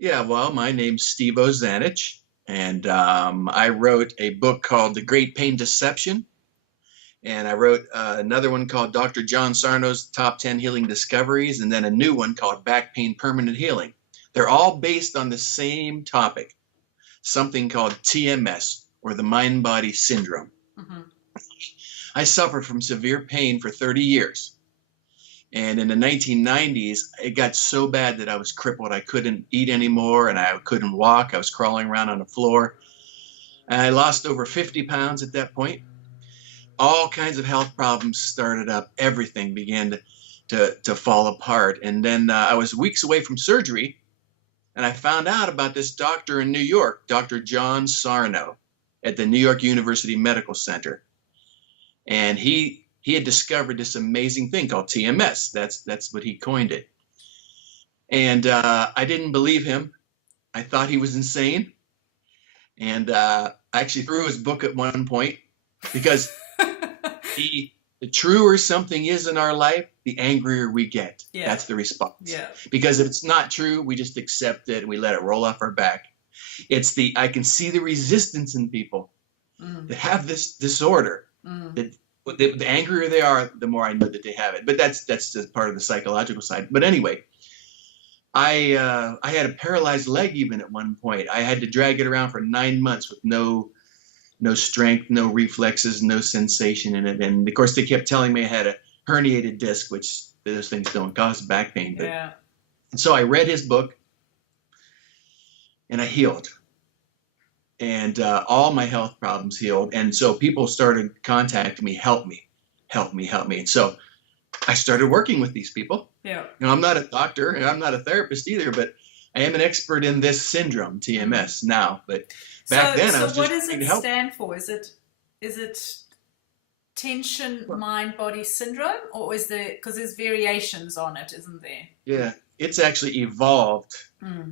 Yeah, well, my name's Steve Ozanich, and I wrote a book called The Great Pain Deception, and I wrote another one called Dr. John Sarno's Top 10 Healing Discoveries, and then a new one called Back Pain Permanent Healing. They're all based on the same topic, something called TMS, or the mind-body syndrome. Mm-hmm. I suffered from severe pain for 30 years. And in the 1990s, it got so bad that I was crippled. I couldn't eat anymore and I couldn't walk. I was crawling around on the floor. And I lost over 50 pounds at that point. All kinds of health problems started up. Everything began to fall apart. And then I was weeks away from surgery. And I found out about this doctor in New York, Dr. John Sarno, at the New York University Medical Center. And he had discovered this amazing thing called TMS. That's what he coined it. And I didn't believe him. I thought he was insane. And I actually threw his book at one point because the truer something is in our life, the angrier we get. Yeah. That's the response. Yeah. Because if it's not true, we just accept it and we let it roll off our back. I can see the resistance in people that have this disorder. That the angrier they are, the more I know that they have it. But that's just part of the psychological side. But anyway, I had a paralyzed leg even at one point. I had to drag it around for 9 months with no strength, no reflexes, no sensation in it. And of course, they kept telling me I had a herniated disc, which those things don't cause back pain. But, Yeah. And so I read his book and I healed. And all my health problems healed. And so people started contacting me, help me. And so I started working with these people. Yeah. Now, I'm not a doctor and I'm not a therapist either, but I am an expert in this syndrome, TMS, now. But back then I was what just does it help. stand for? Is it tension mind body syndrome, or is there, because there's variations on it, isn't there? Yeah, it's actually evolved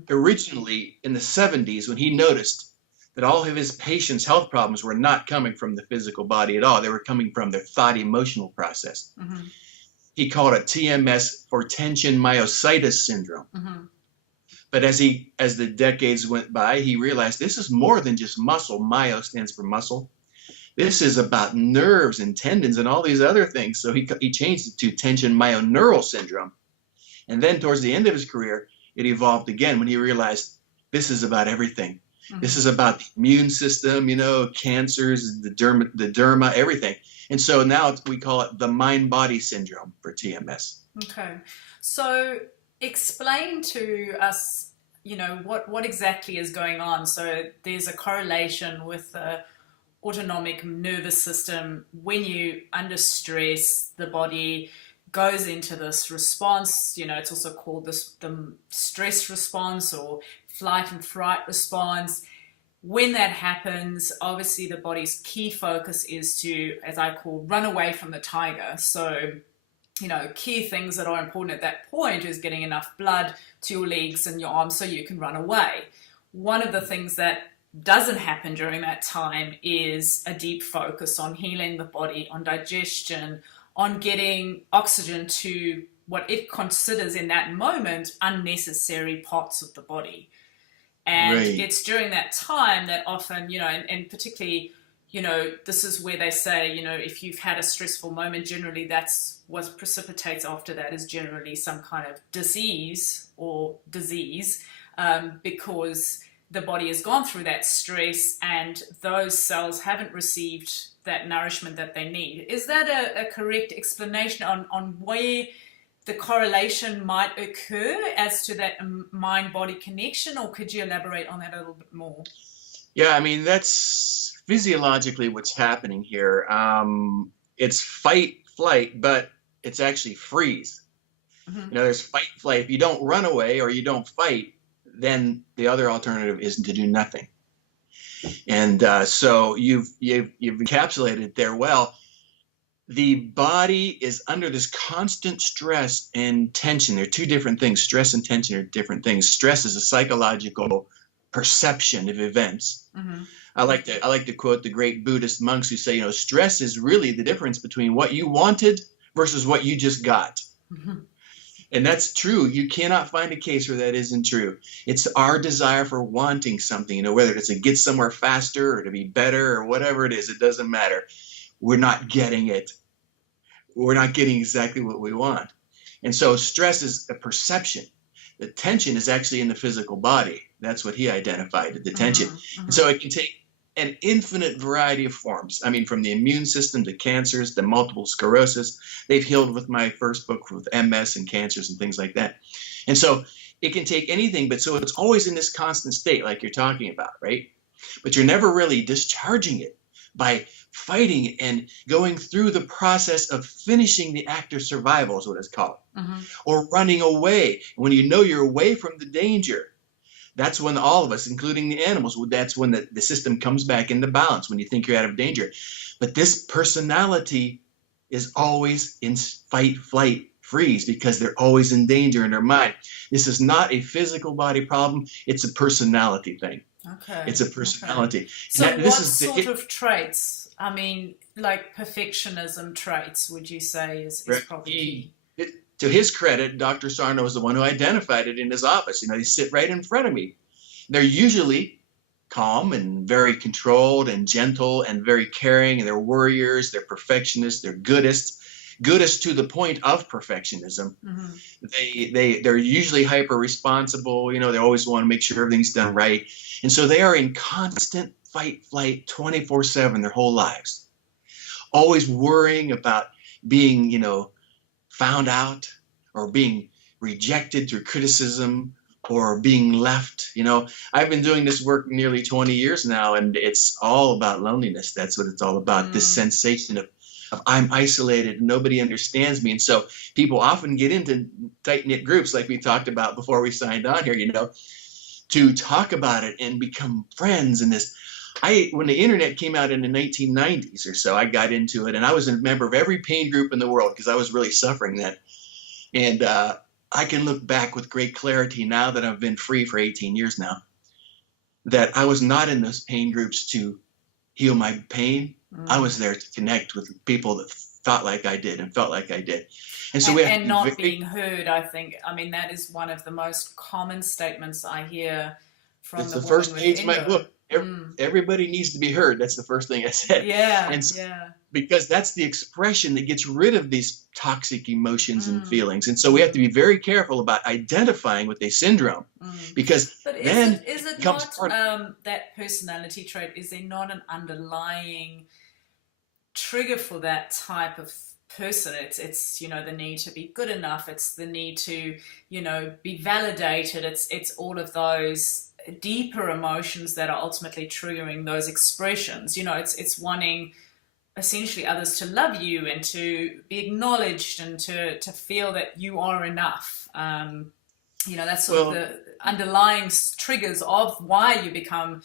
originally in the 70s when he noticed that all of his patients' health problems were not coming from the physical body at all. They were coming from their thought emotional process. Mm-hmm. He called it TMS, for tension myositis syndrome. Mm-hmm. But as the decades went by, he realized this is more than just muscle. Myo stands for muscle. This is about nerves and tendons and all these other things. So he changed it to tension myoneural syndrome. And then towards the end of his career, it evolved again when he realized this is about everything. Mm-hmm. This is about the immune system, cancers, the derma, everything. And so now we call it the mind-body syndrome for TMS. Okay. So explain to us, what exactly is going on. So there's a correlation with the autonomic nervous system. When you under stress, the body goes into this response. It's also called the stress response or flight and fright response. When that happens, obviously the body's key focus is to, as I call, run away from the tiger. So, key things that are important at that point is getting enough blood to your legs and your arms so you can run away. One of the things that doesn't happen during that time is a deep focus on healing the body, on digestion, on getting oxygen to what it considers in that moment unnecessary parts of the body. And Right. It's during that time that often, and particularly, this is where they say, if you've had a stressful moment, generally that's what precipitates after that is generally some kind of disease, because the body has gone through that stress and those cells haven't received that nourishment that they need. Is that a correct explanation on where the correlation might occur as to that mind-body connection, or could you elaborate on that a little bit more? Yeah, I mean, that's physiologically what's happening here. It's fight, flight, but it's actually freeze. Mm-hmm. There's fight, flight. If you don't run away or you don't fight, then the other alternative isn't to do nothing. And so you've encapsulated it there well. The body is under this constant stress and tension. They're two different things. Stress and tension are different things. Stress is a psychological perception of events. Mm-hmm. I like to quote the great Buddhist monks who say, stress is really the difference between what you wanted versus what you just got. Mm-hmm. And that's true. You cannot find a case where that isn't true. It's our desire for wanting something, whether it's to get somewhere faster or to be better or whatever it is, it doesn't matter. We're not getting it. We're not getting exactly what we want. And so stress is a perception. The tension is actually in the physical body. That's what he identified, the tension. And so it can take an infinite variety of forms. I mean, from the immune system to cancers to multiple sclerosis. They've healed with my first book with MS and cancers and things like that. And so it can take anything, but so it's always in this constant state like you're talking about, right? But you're never really discharging it by fighting and going through the process of finishing the act of survival is what it's called, or running away. When you know you're away from the danger, that's when all of us, including the animals, that's when the system comes back into balance, when you think you're out of danger. But this personality is always in fight, flight, freeze, because they're always in danger in their mind. This is not a physical body problem. It's a personality thing. Okay. It's a personality. Okay. So what sort of traits, I mean, like perfectionism traits, would you say is probably key? To his credit, Dr. Sarno was the one who identified it in his office. They sit right in front of me. They're usually calm and very controlled and gentle and very caring, and they're warriors, they're perfectionists, they're goodists to the point of perfectionism. They're usually hyper responsible. They always want to make sure everything's done right. And so they are in constant fight, flight, 24/7 their whole lives, always worrying about being, found out or being rejected through criticism or being left. I've been doing this work nearly 20 years now, and it's all about loneliness. That's what it's all about, this sensation of I'm isolated and nobody understands me. And so people often get into tight-knit groups like we talked about before we signed on here, to talk about it and become friends. And when the internet came out in the 1990s or so, I got into it, and I was a member of every pain group in the world because I was really suffering then. And I can look back with great clarity now that I've been free for 18 years now, that I was not in those pain groups to heal my pain. I was there to connect with people that thought like I did and felt like I did. And so being heard, I think. I mean, that is one of the most common statements I hear from it's the first page of my book. Everybody needs to be heard. That's the first thing I said. Yeah, because that's the expression that gets rid of these toxic emotions and feelings. And so we have to be very careful about identifying with a syndrome, because then is it becomes not part of that personality trait? Is there not an underlying trigger for that type of person? It's the need to be good enough. It's the need to be validated. It's all of those deeper emotions that are ultimately triggering those expressions. It's wanting essentially others to love you and to be acknowledged and to feel that you are enough. That's sort of the underlying triggers of why you become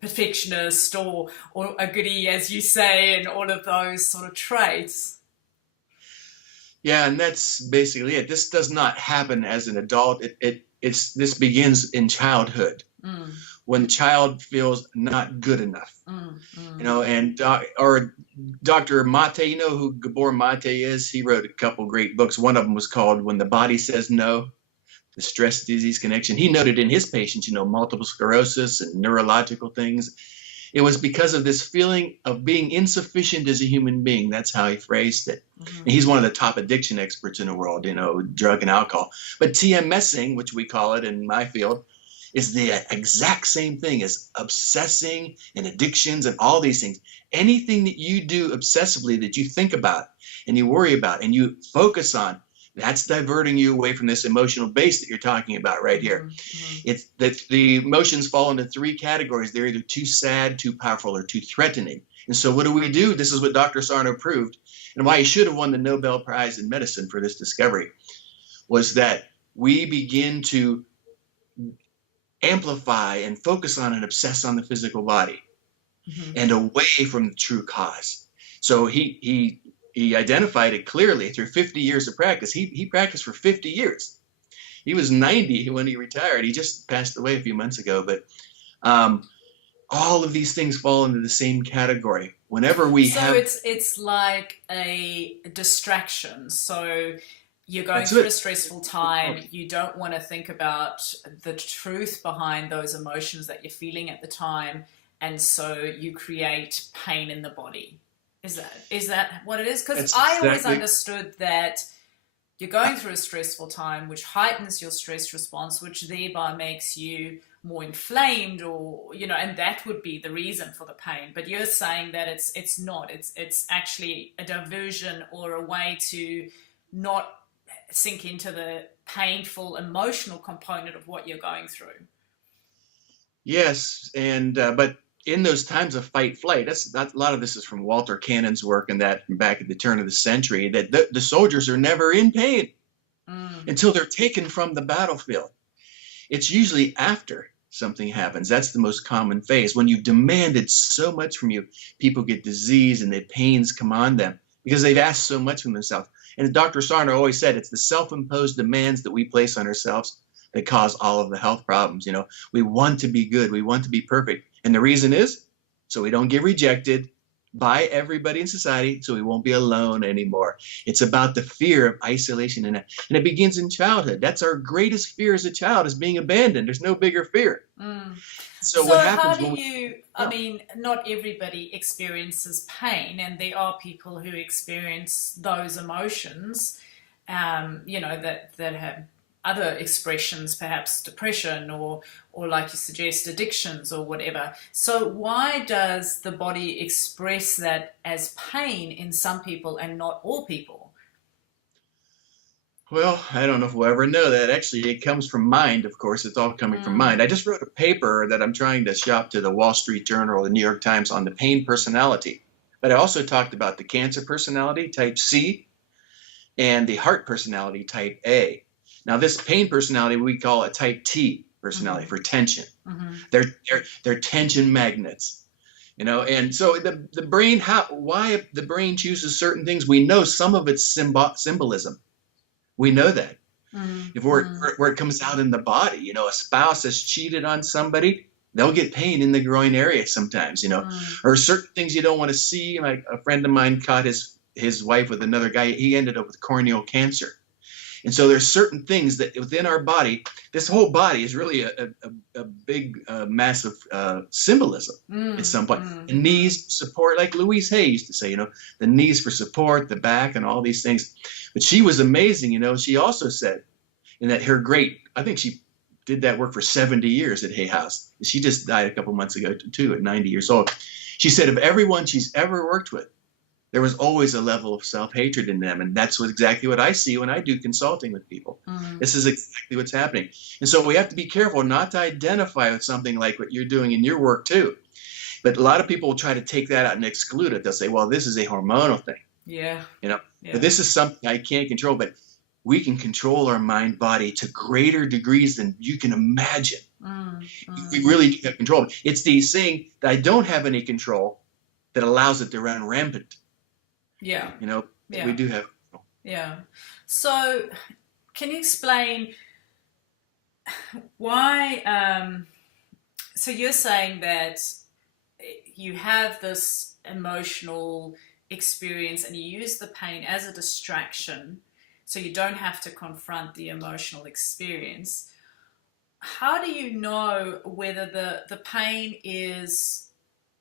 perfectionist or a goodie, as you say, and all of those sort of traits. Yeah, and that's basically it. This does not happen as an adult. This begins in childhood, when the child feels not good enough. And or Dr. Mate, you know who Gabor Mate is? He wrote a couple great books. One of them was called When the Body Says No, the stress disease connection. He noted in his patients, multiple sclerosis and neurological things. It was because of this feeling of being insufficient as a human being. That's how he phrased it. And he's one of the top addiction experts in the world, drug and alcohol. But TMSing, which we call it in my field, is the exact same thing as obsessing and addictions and all these things. Anything that you do obsessively, that you think about and you worry about and you focus on, that's diverting you away from this emotional base that you're talking about right here. It's that the emotions fall into three categories. They're either too sad, too powerful, or too threatening. And so what do? This is what Dr. Sarno proved, and why he should have won the Nobel Prize in Medicine for this discovery, was that we begin to amplify and focus on and obsess on the physical body and away from the true cause. So he identified it clearly through 50 years of practice. He practiced for 50 years. He was 90 when he retired. He just passed away a few months ago. But all of these things fall into the same category. Whenever we have... So it's like a distraction. So you're going That's through a it. stressful time, you don't want to think about the truth behind those emotions that you're feeling at the time, and so you create pain in the body. Is that what it is? Because That's I always exactly. understood that you're going through a stressful time, which heightens your stress response, which thereby makes you more inflamed, or and that would be the reason for the pain. But you're saying that it's not. It's actually a diversion or a way to not sink into the painful emotional component of what you're going through. Yes, and but in those times of fight flight, a lot of this is from Walter Cannon's work and that back at the turn of the century, that the soldiers are never in pain Mm, until they're taken from the battlefield. It's usually after something happens. That's the most common phase. When you've demanded so much from you, people get disease and the pains come on them because they've asked so much from themselves. And Dr. Sarno always said it's the self-imposed demands that we place on ourselves that cause all of the health problems. We want to be good. We want to be perfect. And the reason is so we don't get rejected by everybody in society, so we won't be alone anymore. It's about the fear of isolation, and it begins in childhood. That's our greatest fear as a child, is being abandoned. There's no bigger fear. mm. So what So how happens do when we you, I well, mean, not everybody experiences pain, and there are people who experience those emotions, that have other expressions, perhaps depression or like you suggest, addictions or whatever. So why does the body express that as pain in some people and not all people? well, I don't know if we'll ever know that. Actually, it comes from mind, of course. It's all coming from Mm, mind. I just wrote a paper that I'm trying to shop to the Wall Street Journal or the New York Times on the pain personality. But I also talked about the cancer personality, type C, and the heart personality, type A. Now, this pain personality we call a type T personality mm-hmm, for tension. mm-hmm, They're tension magnets, and so the brain, why the brain chooses certain things, we know some of it's symbolism. We know that. If mm-hmm, where it comes out in the body, a spouse has cheated on somebody, they'll get pain in the groin area sometimes, mm-hmm, or certain things you don't want to see. Like a friend of mine caught his wife with another guy. He ended up with corneal cancer. And so there's certain things that within our body, this whole body is really a big, massive symbolism at some point. The mm-hmm, knees support, like Louise Hay used to say, the knees for support, the back, and all these things. But she was amazing, She also said, in that I think she did that work for 70 years at Hay House. She just died a couple months ago, too, at 90 years old. She said of everyone she's ever worked with, there was always a level of self-hatred in them. And that's exactly what I see when I do consulting with people. mm-hmm. This is exactly what's happening. And so we have to be careful not to identify with something like what you're doing in your work too. But a lot of people will try to take that out and exclude it. They'll say, well, this is a hormonal thing, Yeah, but yeah. this is something I can't control. But we can control our mind body to greater degrees than you can imagine. Mm, We mm. really do have control. It's the saying that I don't have any control that allows it to run rampant. Yeah, But we yeah, do have. yeah. So, can you explain why? So, you're saying that you have this emotional experience and you use the pain as a distraction so you don't have to confront the emotional experience. How do you know whether the pain is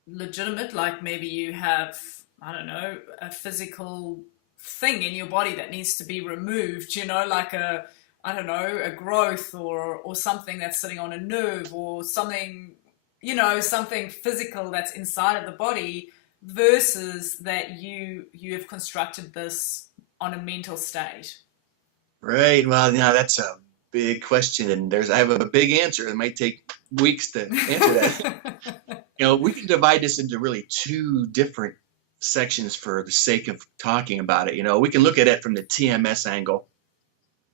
legitimate, like maybe you have, I don't know, a physical thing in your body that needs to be removed, like I don't know, a growth or something that's sitting on a nerve or something, something physical that's inside of the body, versus that you have constructed this on a mental state. Right. Well, that's a big question, and I have a big answer. It might take weeks to answer that. We can divide this into really two different sections for the sake of talking about it. We can look at it from the TMS angle.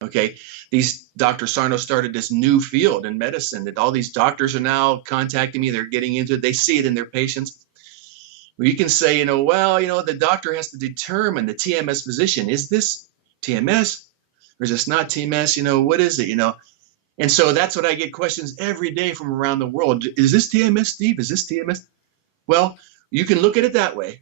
Okay, these Dr. Sarno started this new field in medicine that all these doctors are now contacting me. They're getting into it. They see it in their patients. Well, you can say, the doctor has to determine, the TMS physician, is this TMS or is this not TMS? What is it? And so that's what I get questions every day from around the world. Is this TMS, Steve? Is this TMS? Well, you can look at it that way,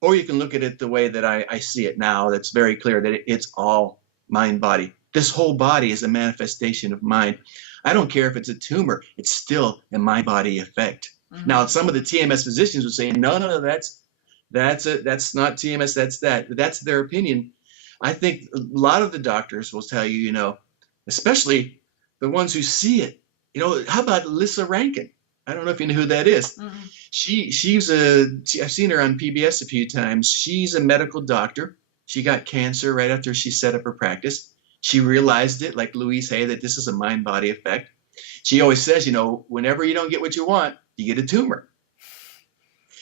or you can look at it the way that I see it now. That's very clear that it's all mind body. This whole body is a manifestation of mind. I don't care if it's a tumor, it's still a mind body effect. Mm-hmm. Now, some of the TMS physicians would say, no, that's not TMS, that's that. That's their opinion. I think a lot of the doctors will tell you, especially the ones who see it. How about Lissa Rankin? I don't know if you know who that is. Mm-hmm. I've seen her on PBS a few times. She's a medical doctor. She got cancer right after she set up her practice. She realized it, like Louise Hay, that this is a mind-body effect. She always says, whenever you don't get what you want, you get a tumor.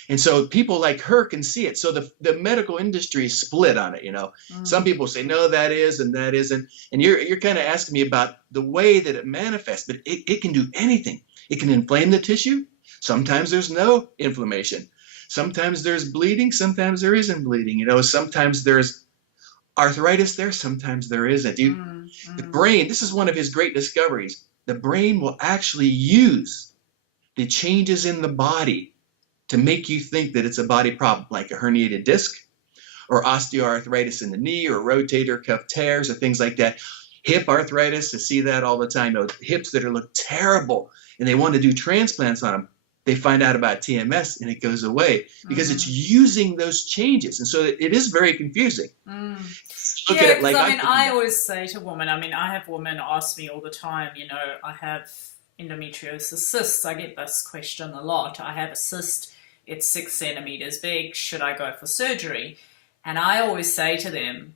And so people like her can see it. So the medical industry is split on it, Some people say, no, that is and that isn't. And you're kind of asking me about the way that it manifests, but it can do anything. It can inflame the tissue. Sometimes there's no inflammation. Sometimes there's bleeding. Sometimes there isn't bleeding. Sometimes there's arthritis there. Sometimes there isn't. The brain, this is one of his great discoveries. The brain will actually use the changes in the body to make you think that it's a body problem, like a herniated disc or osteoarthritis in the knee or rotator cuff tears or things like that. Hip arthritis, I see that all the time. Hips that look terrible and they want to do transplants on them. They find out about TMS and it goes away because it's using those changes. And so it is very confusing. Look at it like I always say to women, I have women ask me all the time, I have endometriosis cysts. I get this question a lot. I have a cyst, it's 6 centimeters big. Should I go for surgery? And I always say to them,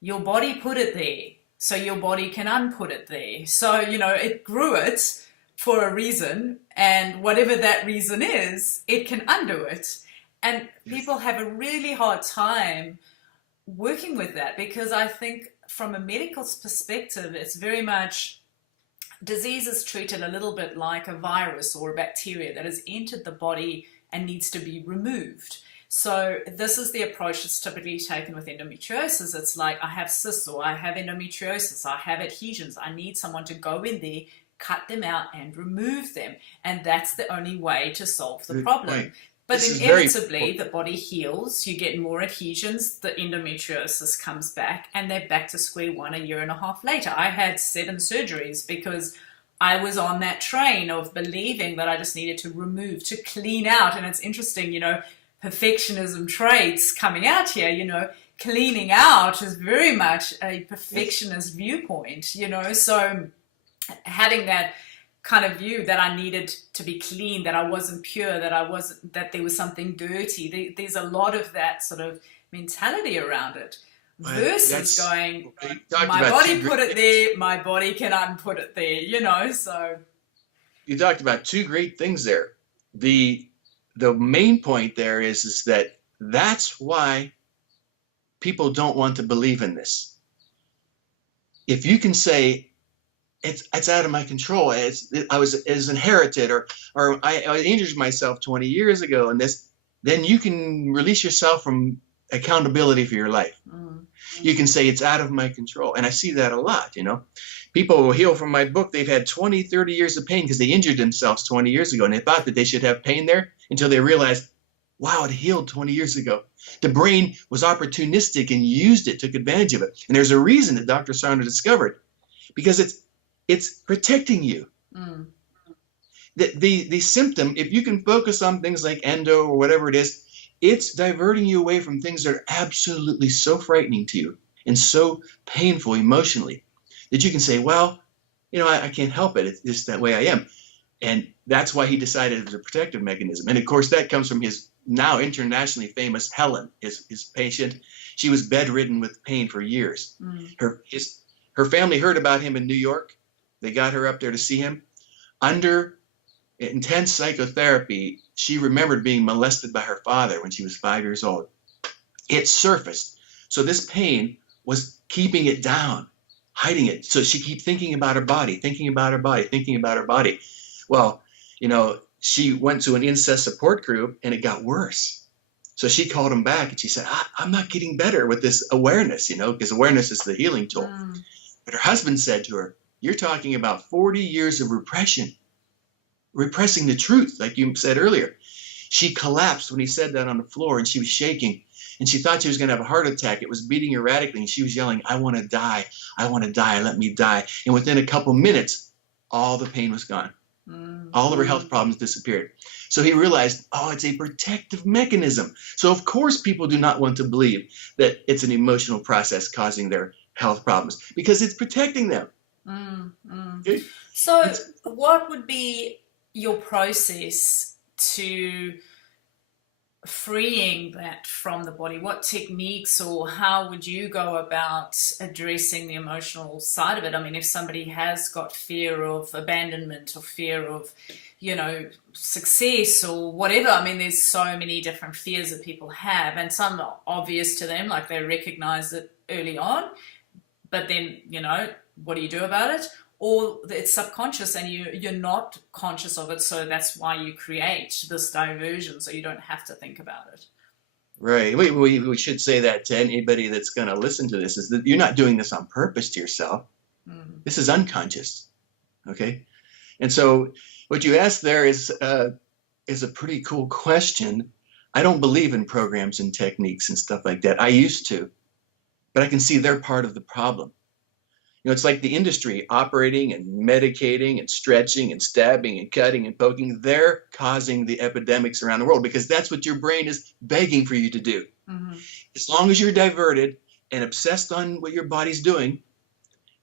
your body put it there, so your body can unput it there. So, it grew it for a reason, and whatever that reason is, it can undo it. And people have a really hard time working with that because I think from a medical perspective, it's very much disease is treated a little bit like a virus or a bacteria that has entered the body and needs to be removed. So this is the approach that's typically taken with endometriosis. It's like, I have cysts or I have endometriosis, I have adhesions. I need someone to go in there, cut them out and remove them. And that's the only way to solve the problem. Right. But inevitably, the body heals, you get more adhesions, the endometriosis comes back, and they're back to square one a year and a half later. I had 7 surgeries because I was on that train of believing that I just needed to remove, to clean out. And it's interesting, perfectionism traits coming out here, cleaning out is very much a perfectionist viewpoint, so having that kind of view that I needed to be clean, that I wasn't pure, that there was something dirty. There's a lot of that sort of mentality around it versus going, my body put it there, my body can unput it there, so. You talked about 2 great things there. The main point there is that that's why people don't want to believe in this. If you can say, it's out of my control. I was inherited, or I injured myself 20 years ago, and then you can release yourself from accountability for your life. You can say it's out of my control, and I see that a lot. People will heal from my book. They've had 20, 30 years of pain because they injured themselves 20 years ago, and they thought that they should have pain there until they realized, wow, it healed 20 years ago. The brain was opportunistic and used it, took advantage of it, and there's a reason that Dr. Sarno discovered, because it's protecting you. The symptom, if you can focus on things like endo or whatever it is, it's diverting you away from things that are absolutely so frightening to you and so painful emotionally that you can say, well, I can't help it. It's just that way I am. And that's why he decided it was a protective mechanism. And of course, that comes from his now internationally famous Helen, his patient. She was bedridden with pain for years. Her family heard about him in New York. They got her up there to see him. Under intense psychotherapy, she remembered being molested by her father when she was 5 years old. It surfaced. So this pain was keeping it down, hiding it. So she kept thinking about her body, thinking about her body, thinking about her body. Well, she went to an incest support group and it got worse. So she called him back and she said, I'm not getting better with this awareness, because awareness is the healing tool. But her husband said to her, you're talking about 40 years of repression, repressing the truth, like you said earlier. She collapsed when he said that on the floor and she was shaking. and she thought she was going to have a heart attack. It was beating erratically, and she was yelling, I want to die. I want to die. Let me die. And within a couple minutes, all the pain was gone. All of her health problems disappeared. So he realized, oh, it's a protective mechanism. So of course people do not want to believe that it's an emotional process causing their health problems, because it's protecting them. Okay? So what would be your process to freeing that from the body? What techniques, or how would you go about addressing the emotional side of it? I mean, if somebody has got fear of abandonment or fear of, success or whatever, I mean, there's so many different fears that people have, and some are obvious to them, like they recognize it early on, but then, what do you do about it? Or it's subconscious and you're not conscious of it, so that's why you create this diversion, so you don't have to think about it. Right. We should say that to anybody that's going to listen to this, is that you're not doing this on purpose to yourself. This is unconscious. Okay? And so what you asked there is a pretty cool question. I don't believe in programs and techniques and stuff like that. I used to, but I can see they're part of the problem. It's like the industry operating and medicating and stretching and stabbing and cutting and poking. They're causing the epidemics around the world because that's what your brain is begging for you to do. As long as you're diverted and obsessed on what your body's doing,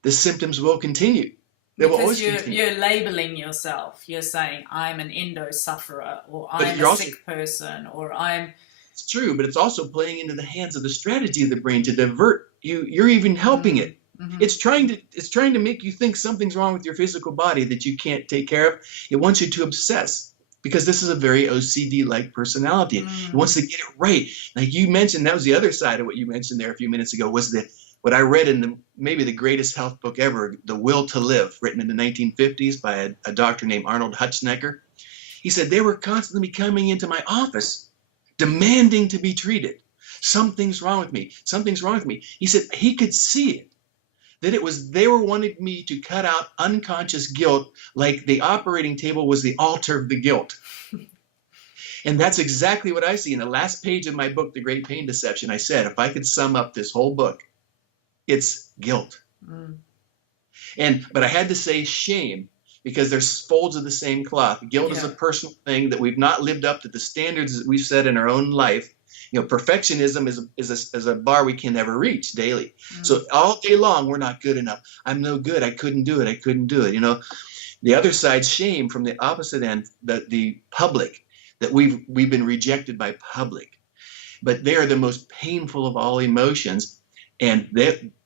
the symptoms will continue. They will always continue. You're labeling yourself. You're saying, I'm an endo sufferer, or I'm a sick person, or I'm... It's true, but it's also playing into the hands of the strategy of the brain to divert you. You're even helping it. It's trying to make you think something's wrong with your physical body that you can't take care of. It wants you to obsess, because this is a very OCD-like personality. It wants to get it right. Like you mentioned, that was the other side of what you mentioned there a few minutes ago, was that what I read in maybe the greatest health book ever, The Will to Live, written in the 1950s by a doctor named Arnold Hutznecker. He said they were constantly coming into my office demanding to be treated. Something's wrong with me. Something's wrong with me. He said he could see it. That they were wanting me to cut out unconscious guilt, like the operating table was the altar of the guilt. And that's exactly what I see. In the last page of my book, The Great Pain Deception, I said, if I could sum up this whole book, it's guilt. But I had to say shame, because they're folds of the same cloth. Guilt is a personal thing that we've not lived up to the standards that we've set in our own life. Perfectionism is a bar we can never reach daily. So all day long, we're not good enough. I'm no good. I couldn't do it. I couldn't do it. The other side, shame, from the opposite end, the public, that we've been rejected by public. But they are the most painful of all emotions, and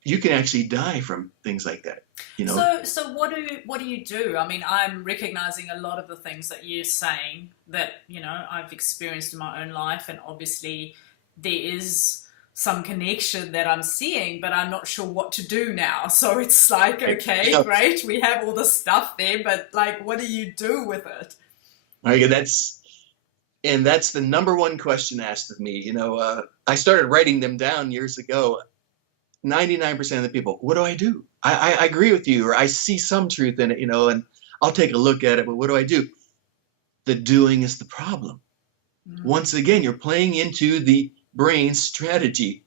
you can actually die from things like that. So what do you do? I mean, I'm recognizing a lot of the things that you're saying that, I've experienced in my own life, and obviously there is some connection that I'm seeing, but I'm not sure what to do now. So it's like, okay, great, we have all the stuff there, but like, what do you do with it? Okay, that's the number one question asked of me. I started writing them down years ago. 99% of the people, what do I do? I agree with you, or I see some truth in it, and I'll take a look at it, but what do I do? The doing is the problem. Once again, you're playing into the brain's strategy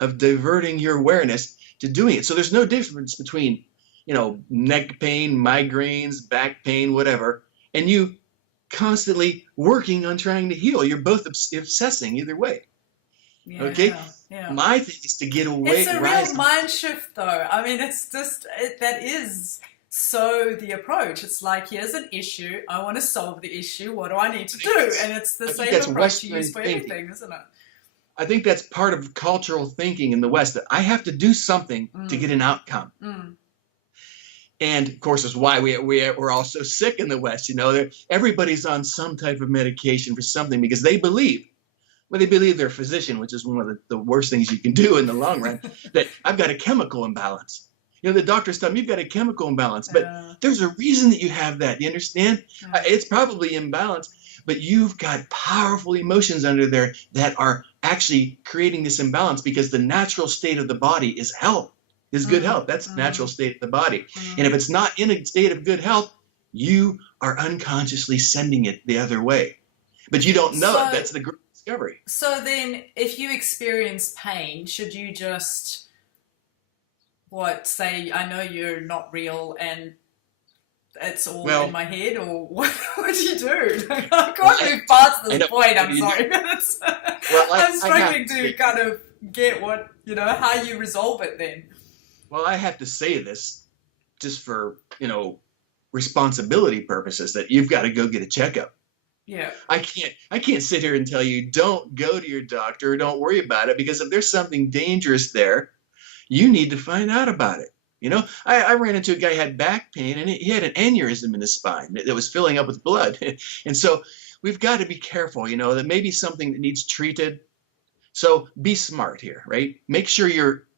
of diverting your awareness to doing it. So there's no difference between, neck pain, migraines, back pain, whatever, and you constantly working on trying to heal. You're both obsessing either way. Okay? Yeah. My thing is to get away. It's a real mind shift, though. I mean, it's just, that is so the approach. It's like, here's an issue. I want to solve the issue. What do I need to do? And it's the same approach you use for everything, isn't it? I think that's part of cultural thinking in the West, that I have to do something to get an outcome. And of course, that's why we're all so sick in the West. Everybody's on some type of medication for something, because they believe their physician, which is one of the worst things you can do in the long run, that I've got a chemical imbalance. The doctors tell me you've got a chemical imbalance, but there's a reason that you have that. You understand? It's probably imbalanced, but you've got powerful emotions under there that are actually creating this imbalance, because the natural state of the body is health, is good health. That's the natural state of the body. And if it's not in a state of good health, you are unconsciously sending it the other way. But you don't know it. That's the greatest discovery. So then, if you experience pain, should you just say, I know you're not real and it's all in Well, my head, or what do you do? I well, can't move past I this know. point. What I'm do you do? sorry. Well, I'm I have struggling to to say, kind of get what, how you resolve it then. well, I have to say this just for, responsibility purposes that you've got to go get a checkup. Yeah. I can't sit here and tell you don't go to your doctor or don't worry about it, because if there's something dangerous there, you need to find out about it. I ran into a guy who had back pain, and he had an aneurysm in his spine that was filling up with blood. And so we've got to be careful, that maybe something that needs treated. So be smart here, right? Make sure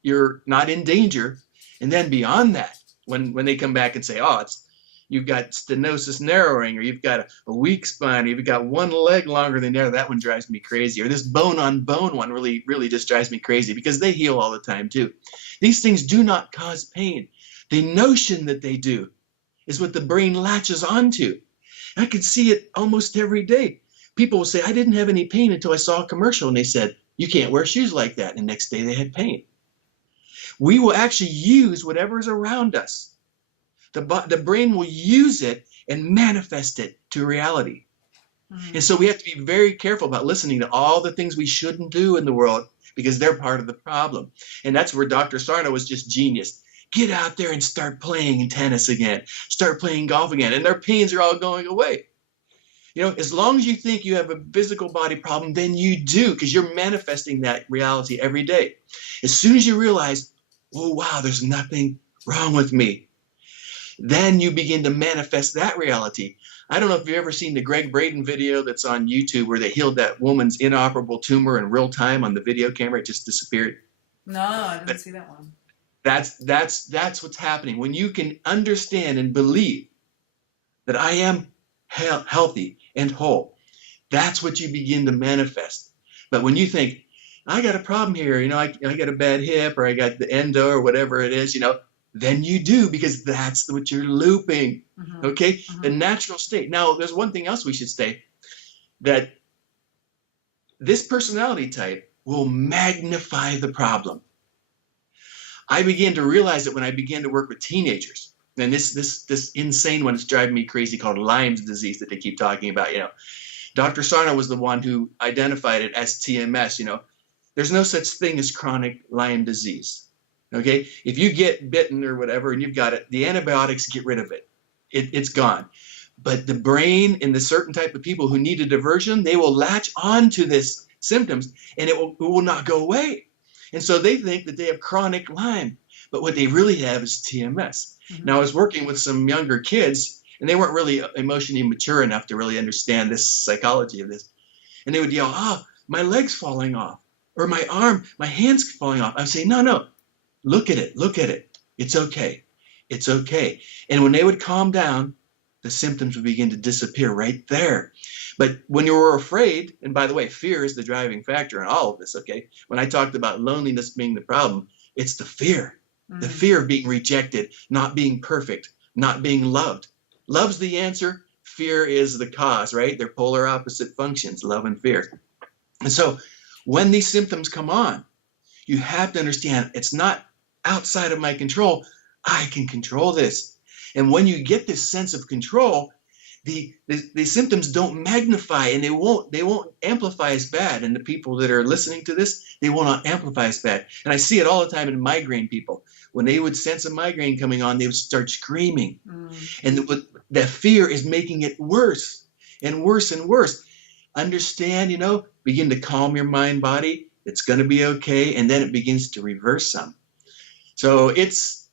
you're not in danger. And then beyond that, when they come back and say, oh, you've got stenosis narrowing, or you've got a weak spine, or you've got one leg longer than the other, that one drives me crazy. Or this bone on bone one really, really just drives me crazy, because they heal all the time too. These things do not cause pain. The notion that they do is what the brain latches onto. I can see it almost every day. People will say, I didn't have any pain until I saw a commercial, and they said, you can't wear shoes like that. And the next day they had pain. We will actually use whatever is around us. The brain will use it and manifest it to reality. Mm-hmm. And so we have to be very careful about listening to all the things we shouldn't do in the world, because they're part of the problem. And that's where Dr. Sarno was just genius. Get out there and start playing tennis again. Start playing golf again. And their pains are all going away. As long as you think you have a physical body problem, then you do, because you're manifesting that reality every day. As soon as you realize, oh, wow, there's nothing wrong with me, then you begin to manifest that reality. I don't know if you've ever seen the Greg Braden video that's on YouTube where they healed that woman's inoperable tumor in real time on the video camera. It just disappeared. No, I didn't see that one. That's what's happening. When you can understand and believe that I am healthy and whole, that's what you begin to manifest. But when you think, I got a problem here, I got a bad hip, or I got the endo, or whatever it is, then you do, because that's what you're looping. Mm-hmm. Okay? Mm-hmm. The natural state. Now, there's one thing else we should say, that this personality type will magnify the problem. I began to realize that when I began to work with teenagers, and this insane one is driving me crazy, called Lyme's disease that they keep talking about. Dr. Sarno was the one who identified it as TMS. There's no such thing as chronic Lyme disease. Okay, if you get bitten or whatever and you've got it, the antibiotics get rid of it. It's gone. But the brain in the certain type of people who need a diversion, they will latch on to this symptoms, and it will not go away. And so they think that they have chronic Lyme, but what they really have is TMS. Mm-hmm. Now, I was working with some younger kids, and they weren't really emotionally mature enough to really understand this psychology of this. And they would yell, oh, my leg's falling off, or my arm, my hand's falling off. I'd say, no, look at it. It's okay. It's okay. And when they would calm down, the symptoms would begin to disappear right there. But when you were afraid, and by the way, fear is the driving factor in all of this, okay? When I talked about loneliness being the problem, it's the fear. Mm-hmm. The fear of being rejected, not being perfect, not being loved. Love's the answer. Fear is the cause, right? They're polar opposite functions, love and fear. And so when these symptoms come on, you have to understand it's not outside of my control. I can control this. And when you get this sense of control, the symptoms don't magnify, and they won't amplify as bad. And the people that are listening to this, they will not amplify as bad. And I see it all the time in migraine people. When they would sense a migraine coming on, they would start screaming. And the fear is making it worse and worse and worse. Understand, begin to calm your mind, body. It's going to be okay. And then it begins to reverse some. So it's,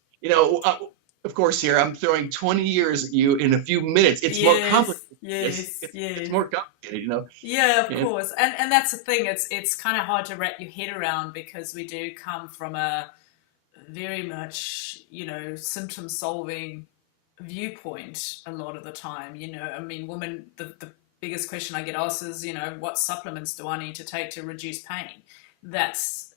of course, here I'm throwing 20 years at you in a few minutes. It's more complicated. It's more complicated, Yeah, of course. And that's the thing. It's kind of hard to wrap your head around, because we do come from a very much, symptom solving viewpoint a lot of the time. Women, the biggest question I get asked is, what supplements do I need to take to reduce pain? That's,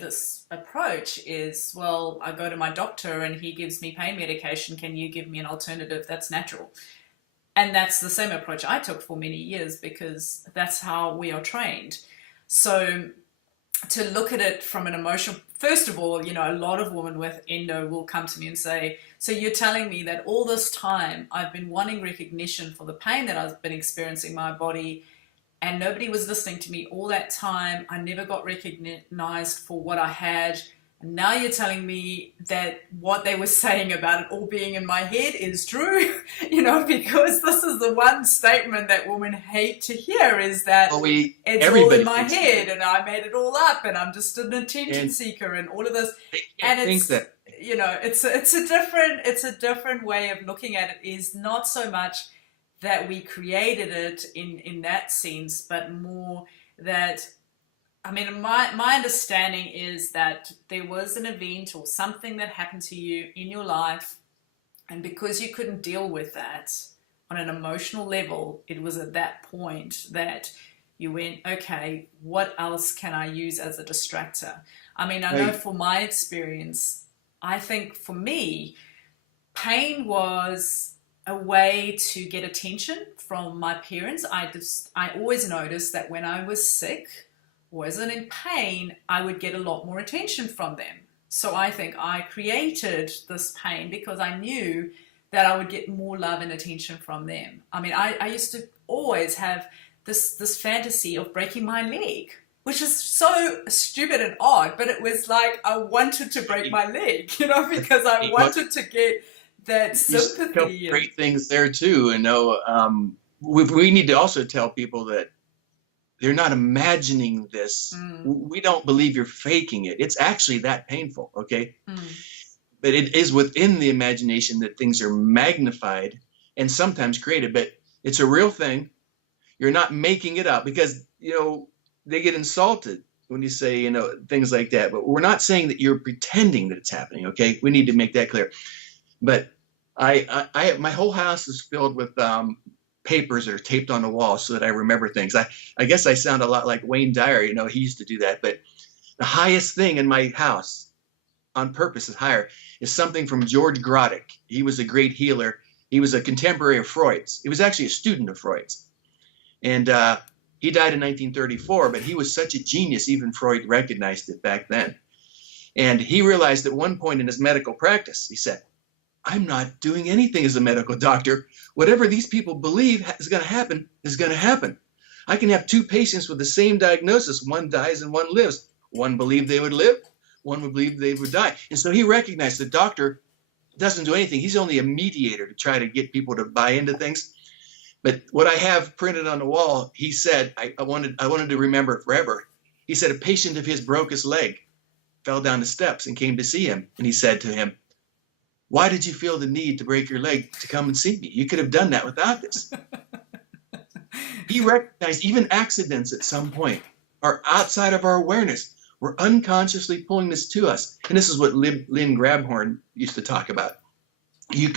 this approach is, well, I go to my doctor and he gives me pain medication. Can you give me an alternative that's natural? And that's the same approach I took for many years because that's how we are trained. So to look at it from an emotional, first of all, a lot of women with endo will come to me and say, so you're telling me that all this time I've been wanting recognition for the pain that I've been experiencing in my body, and nobody was listening to me all that time. I never got recognized for what I had. And now you're telling me that what they were saying about it all being in my head is true, because this is the one statement that women hate to hear, is that it's all in my head and I made it all up and I'm just an attention seeker and all of this. And it's a different way of looking at it, is not so much that we created it in that sense, but more that, my understanding is that there was an event or something that happened to you in your life, and because you couldn't deal with that on an emotional level, it was at that point that you went, okay, what else can I use as a distractor? I know for my experience, I think for me, pain was a way to get attention from my parents. I always noticed that when I was sick, wasn't in pain, I would get a lot more attention from them. So I think I created this pain because I knew that I would get more love and attention from them. I used to always have this fantasy of breaking my leg, which is so stupid and odd, but it was like I wanted to break my leg, because I wanted to get that sympathy. Great things there too. We need to also tell people that they're not imagining this. We don't believe you're faking it. It's actually that painful, okay? But it is within the imagination that things are magnified and sometimes created, but it's a real thing. You're not making it up, because, they get insulted when you say, things like that. But we're not saying that you're pretending that it's happening, okay? We need to make that clear. But my whole house is filled with papers that are taped on the wall so that I remember things. I guess I sound a lot like Wayne Dyer, he used to do that. But the highest thing in my house, on purpose is something from George Groddick. He was a great healer. He was a contemporary of Freud's. He was actually a student of Freud's. And he died in 1934, but he was such a genius, even Freud recognized it back then. And he realized at one point in his medical practice, he said, I'm not doing anything as a medical doctor. Whatever these people believe is going to happen is going to happen. I can have two patients with the same diagnosis. One dies and one lives. One believed they would live. One would believe they would die. And so he recognized the doctor doesn't do anything. He's only a mediator to try to get people to buy into things. But what I have printed on the wall, he said, I wanted to remember it forever. He said a patient of his broke his leg, fell down the steps and came to see him. And he said to him, why did you feel the need to break your leg to come and see me? You could have done that without this. He recognized even accidents at some point are outside of our awareness. We're unconsciously pulling this to us. And this is what Lynn Grabhorn used to talk about.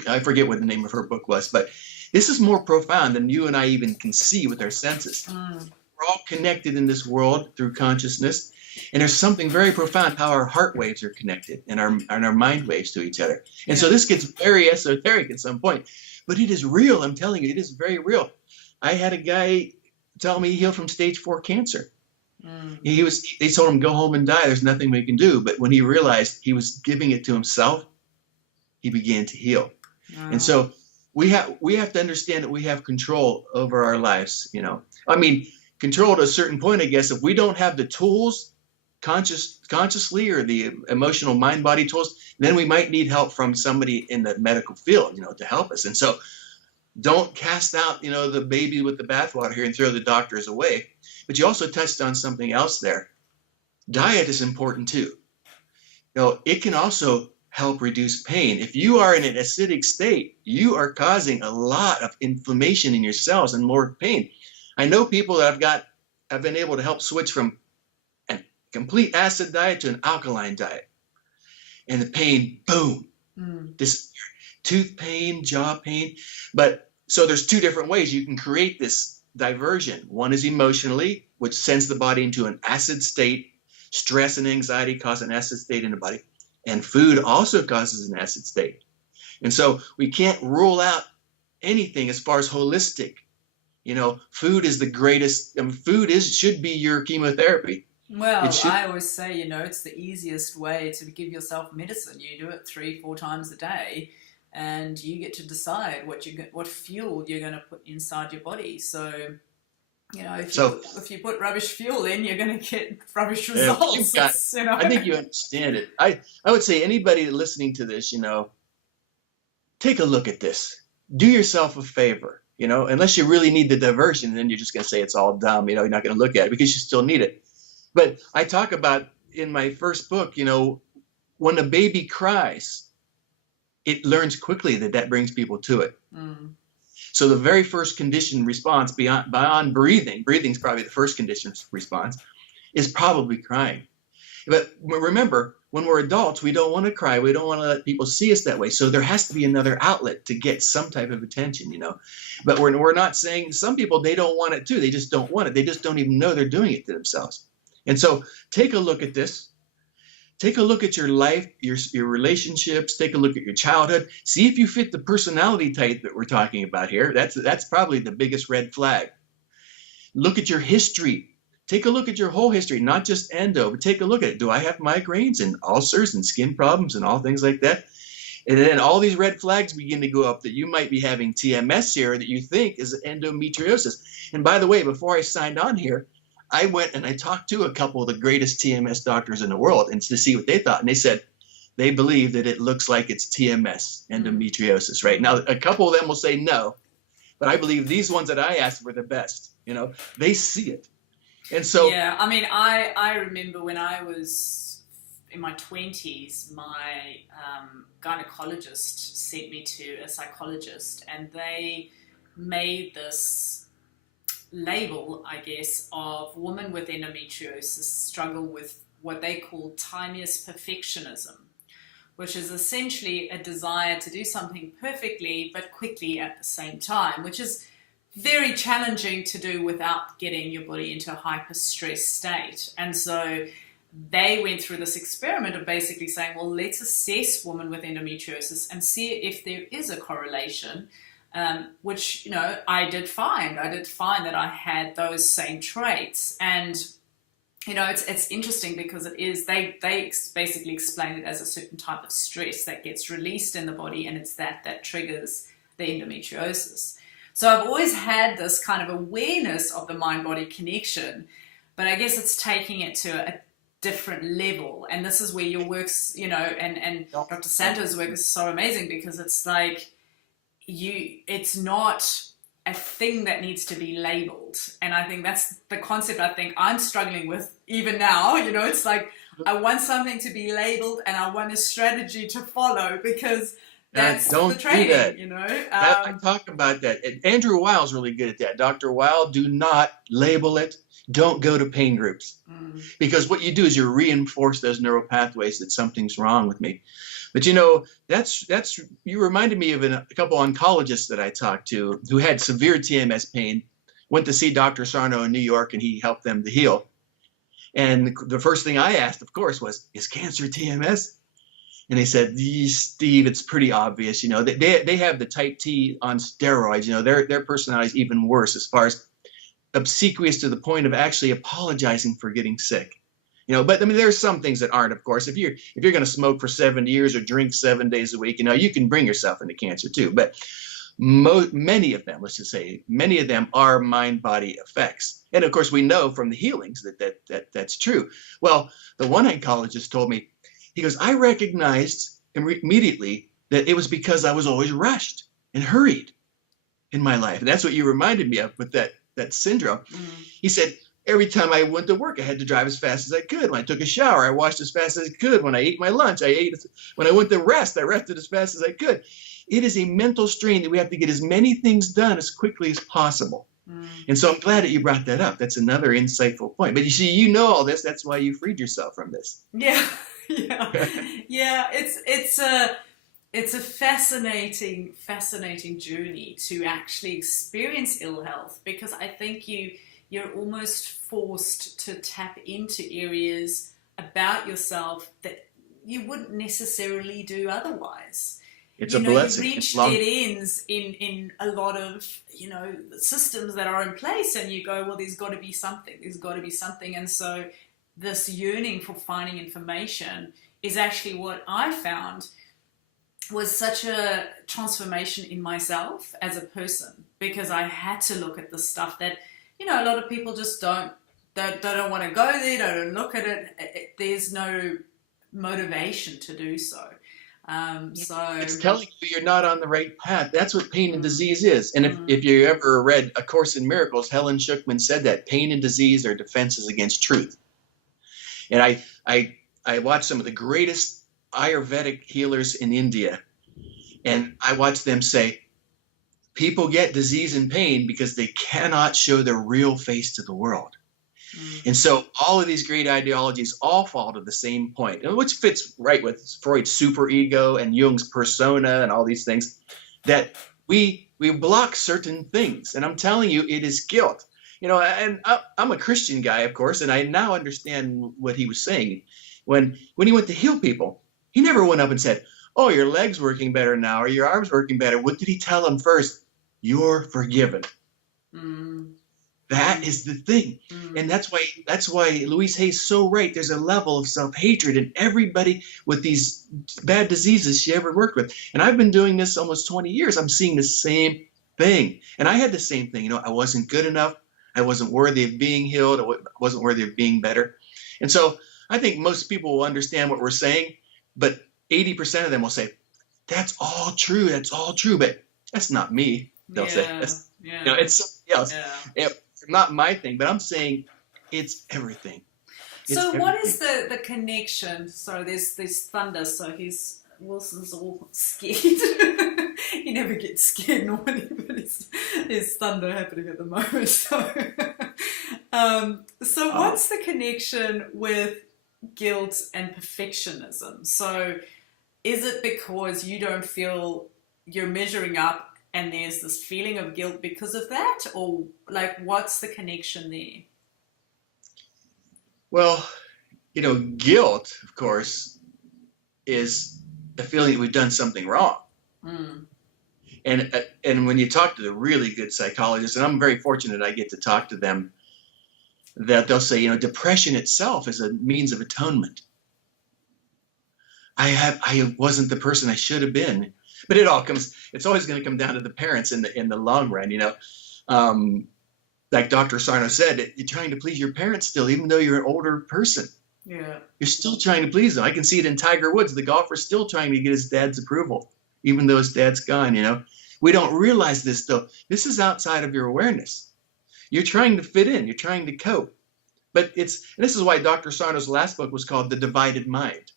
I forget what the name of her book was, but this is more profound than you and I even can see with our senses. We're all connected in this world through consciousness. And there's something very profound how our heart waves are connected and our mind waves to each other. And so this gets very esoteric at some point, but it is real. I'm telling you, it is very real. I had a guy tell me he healed from stage 4 cancer. They told him, go home and die. There's nothing we can do. But when he realized he was giving it to himself, he began to heal. And so we have to understand that we have control over our lives. Control to a certain point, I guess. If we don't have the tools, consciously or the emotional mind-body tools, then we might need help from somebody in the medical field, to help us. And so don't cast out, the baby with the bathwater here and throw the doctors away. But you also touched on something else there. Diet is important too. It can also help reduce pain. If you are in an acidic state, you are causing a lot of inflammation in your cells and more pain. I know people that have been able to help switch from a complete acid diet to an alkaline diet. And the pain, boom, disappeared. Tooth pain, jaw pain. But so there's two different ways you can create this diversion. One is emotionally, which sends the body into an acid state. Stress and anxiety cause an acid state in the body. And food also causes an acid state. And so we can't rule out anything as far as holistic. Food is the greatest. Food should be your chemotherapy. It Well, should. I always say, it's the easiest way to give yourself medicine. You do it 3, 4 times a day, and you get to decide what fuel you're going to put inside your body. So, if you So if you put rubbish fuel in, you're going to get rubbish you've results. got. I think you understand it. I would say anybody listening to this, take a look at this. Do yourself a favor. Unless you really need the diversion, then you're just going to say it's all dumb. You're not going to look at it because you still need it. But I talk about in my first book, when a baby cries, it learns quickly that brings people to it. Mm. So the very first conditioned response beyond breathing's probably the first conditioned response, is probably crying. But remember, when we're adults, we don't want to cry. We don't want to let people see us that way. So there has to be another outlet to get some type of attention, But we're not saying some people, they don't want it too. They just don't want it. They just don't even know they're doing it to themselves. And so take a look at this. Take a look at your life, your relationships. Take a look at your childhood. See if you fit the personality type that we're talking about here. That's probably the biggest red flag. Look at your history. Take a look at your whole history, not just endo, but take a look at it. Do I have migraines and ulcers and skin problems and all things like that? And then all these red flags begin to go up that you might be having TMS here that you think is endometriosis. And by the way, before I signed on here, I went and I talked to a couple of the greatest TMS doctors in the world and to see what they thought. And they said they believe that it looks like it's TMS, endometriosis, right? Now, a couple of them will say no, but I believe these ones that I asked were the best. They see it. And so, yeah, I mean, I remember when I was in my 20s, my gynecologist sent me to a psychologist, and they made this label, I guess, of women with endometriosis struggle with what they call timeous perfectionism, which is essentially a desire to do something perfectly but quickly at the same time, which is very challenging to do without getting your body into a hyper stress state. And so they went through this experiment of basically saying, well, let's assess women with endometriosis and see if there is a correlation, which, I did find. I did find that I had those same traits. And, it's interesting because they basically explain it as a certain type of stress that gets released in the body, and it's that triggers the endometriosis. So I've always had this kind of awareness of the mind-body connection, but I guess it's taking it to a different level. And this is where your work's, and Dr. Santo's work is so amazing, because it's like it's not a thing that needs to be labeled. And I think that's the concept I think I'm struggling with even now. It's like I want something to be labeled and I want a strategy to follow, because that's the training, I talk about that. And Andrew Weil's really good at that. Dr. Weil, do not label it. Don't go to pain groups. Because what you do is you reinforce those neural pathways that something's wrong with me. But that's you reminded me of a couple oncologists that I talked to who had severe TMS pain, went to see Dr. Sarno in New York, and he helped them to heal. And the first thing I asked, of course, was, is cancer TMS? And they said, Steve, it's pretty obvious. They have the type T on steroids. Their personality is even worse as far as obsequious to the point of actually apologizing for getting sick. But I mean, there's some things that aren't, of course. If you're going to smoke for 7 years or drink 7 days a week, you can bring yourself into cancer too. But many of them, let's just say, many of them are mind-body effects. And of course, we know from the healings that's true. Well, the one oncologist told me, he goes, I recognized immediately that it was because I was always rushed and hurried in my life. And that's what you reminded me of with that syndrome. He said, every time I went to work, I had to drive as fast as I could. When I took a shower, I washed as fast as I could. When I ate my lunch, when I went to rest, I rested as fast as I could. It is a mental strain that we have to get as many things done as quickly as possible. And so I'm glad that you brought that up. That's another insightful point. But you see, all this. That's why you freed yourself from this. Yeah. Yeah. It's a fascinating journey to actually experience ill health, because I think you're almost forced to tap into areas about yourself that you wouldn't necessarily do otherwise. It's a You know, you blessing. It's reach dead long. ends in a lot of, you know, systems that are in place, and you go, well, there's got to be something. There's got to be something. And so this yearning for finding information is actually what I found was such a transformation in myself as a person, because I had to look at the stuff that, you know, a lot of people just don't want to go there, don't look at it. There's no motivation to do so. It's So, telling you you're not on the right path. That's what pain and mm, disease is. And mm, if you ever read A Course in Miracles, Helen Schuckman said that pain and disease are defenses against truth. And I watched some of the greatest Ayurvedic healers in India, and I watched them say, people get disease and pain because they cannot show their real face to the world. mm, And so all of these great ideologies all fall to the same point, which fits right with Freud's superego and Jung's persona and all these things, that we block certain things. And I'm telling you, it is guilt. You know, and I'm a Christian guy, of course, and I now understand what he was saying. When he went to heal people, he never went up and said, "Oh, your leg's working better now, or your arm's working better." What did he tell them first? You're forgiven. mm, That is the thing. mm, And that's why Louise Hay's so right. There's a level of self-hatred in everybody with these bad diseases she ever worked with. And I've been doing this almost 20 years. I'm seeing the same thing. And I had the same thing. You know, I wasn't good enough. I wasn't worthy of being healed. I wasn't worthy of being better. And so I think most people will understand what we're saying, but 80% of them will say, that's all true. That's all true. But that's not me. They'll say, yeah, that's, yeah, it's somebody else. yeah. It's not my thing, but I'm saying it's everything. It's So what is everything. the connection? So there's thunder. So Wilson's all scared. He never gets scared normally, but there's thunder happening at the moment. So Oh, what's the connection with guilt and perfectionism? So is it because you don't feel you're measuring up and there's this feeling of guilt because of that? Or like what's the connection there? well, guilt, of course, is a feeling that we've done something wrong. Mm, And when you talk to the really good psychologists, and I'm very fortunate I get to talk to them, that they'll say, depression itself is a means of atonement. I wasn't the person I should have been, but it's always going to come down to the parents in the long run. Um, like Dr. Sarno said, you're trying to please your parents still, even though you're an older person. yeah. You're still trying to please them. I can see it in Tiger Woods. The golfer's still trying to get his dad's approval, even though his dad's gone. We don't realize this, though. This is outside of your awareness. You're trying to fit in. You're trying to cope. But this is why Dr. Sarno's last book was called The Divided Mind,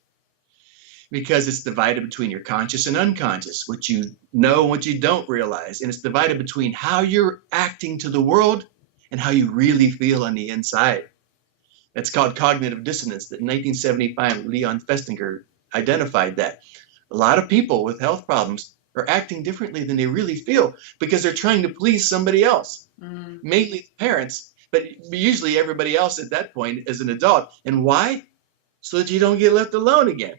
because it's divided between your conscious and unconscious, what you know and what you don't realize. And it's divided between how you're acting to the world and how you really feel on the inside. That's called cognitive dissonance. That in 1975, Leon Festinger identified that. A lot of people with health problems are acting differently than they really feel because they're trying to please somebody else, Mm, mainly parents, but usually everybody else at that point as an adult. And why? So that you don't get left alone again.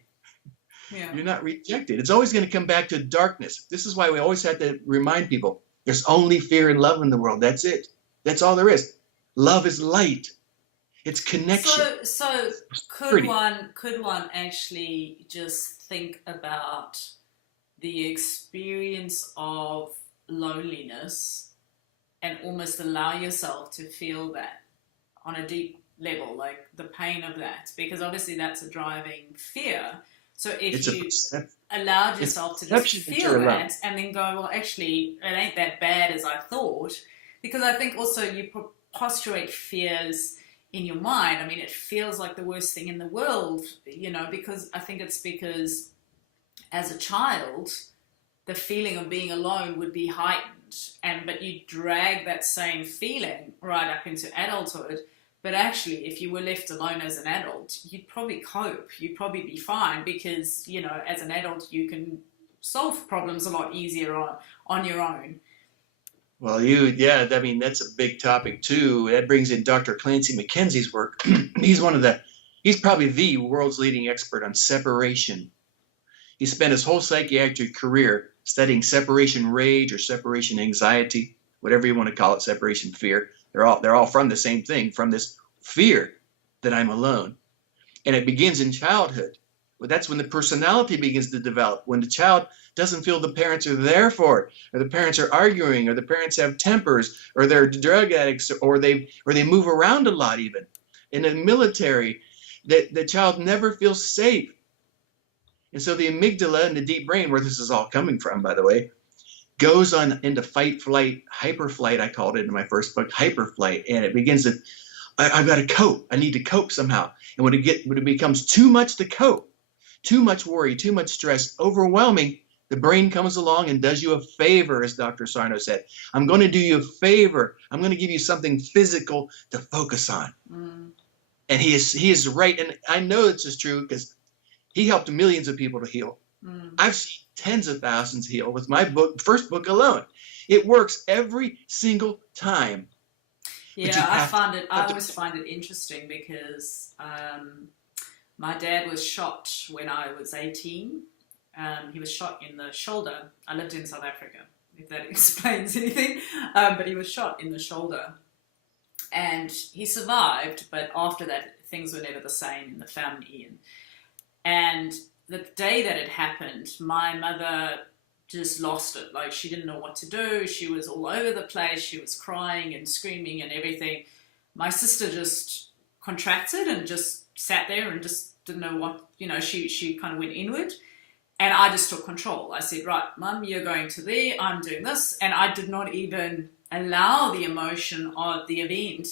yeah. You're not rejected. It's always going to come back to darkness. This is why we always have to remind people there's only fear and love in the world. That's it. That's all there is. Love is light. It's connection. So It's could pretty. one actually just think about the experience of loneliness and almost allow yourself to feel that on a deep level, like the pain of that? Because obviously that's a driving fear. So if It's a you perception. allowed It's yourself to just perception that feel you're alone. that and then go, well, actually, it ain't that bad as I thought. Because I think also you postulate fears in your mind. I mean, it feels like the worst thing in the world, because I think it's because as a child, the feeling of being alone would be heightened. But you drag that same feeling right up into adulthood. But actually, if you were left alone as an adult, you'd probably cope. You'd probably be fine because, as an adult, you can solve problems a lot easier on your own. Well, yeah, I mean, that's a big topic too. That brings in Dr. Clancy McKenzie's work. He's probably the world's leading expert on separation. He spent his whole psychiatric career studying separation rage or separation anxiety, whatever you want to call it, separation fear. They're all from the same thing, from this fear that I'm alone. And it begins in childhood. Well, that's when the personality begins to develop, when the child doesn't feel the parents are there for it, or the parents are arguing, or the parents have tempers, or they're drug addicts, or they move around a lot even. In the military, the child never feels safe. And so the amygdala and the deep brain, where this is all coming from, by the way, goes on into fight, flight, hyperflight. I called it in my first book, hyperflight. And it begins to, I've got to cope. I need to cope somehow. And when it becomes too much to cope, too much worry, too much stress, overwhelming, the brain comes along and does you a favor, as Dr. Sarno said. I'm going to do you a favor. I'm going to give you something physical to focus on. Mm. And he is right. And I know this is true because he helped millions of people to heal. Mm. I've seen tens of thousands heal with my first book alone. It works every single time. Yeah, I always find it interesting because my dad was shot when I was 18. He was shot in the shoulder. I lived in South Africa, if that explains anything. But he was shot in the shoulder. And he survived, but after that, things were never the same in the family. And the day that it happened, my mother just lost it. Like, she didn't know what to do. She was all over the place. She was crying and screaming and everything. My sister just contracted and just sat there and just didn't know what, she kind of went inward. And I just took control. I said, right, Mum, you're going to there. I'm doing this. And I did not even allow the emotion of the event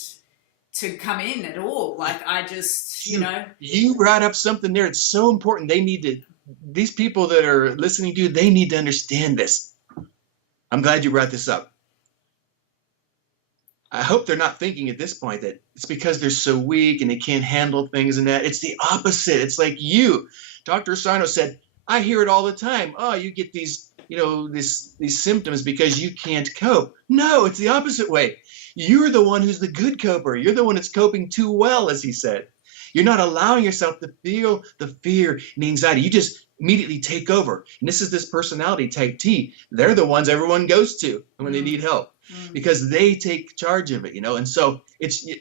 to come in at all. Like, I just, You brought up something there. It's so important. These people that are listening to you, they need to understand this. I'm glad you brought this up. I hope they're not thinking at this point that it's because they're so weak and they can't handle things and that. It's the opposite. It's like you. Dr. Sarno said, I hear it all the time. Oh, you get these symptoms because you can't cope. No, it's the opposite way. You're the one who's the good coper. You're the one that's coping too well, as he said. You're not allowing yourself to feel the fear and the anxiety. You just immediately take over. And this is this personality type T. They're the ones everyone goes to when they need help because they take charge of it, And so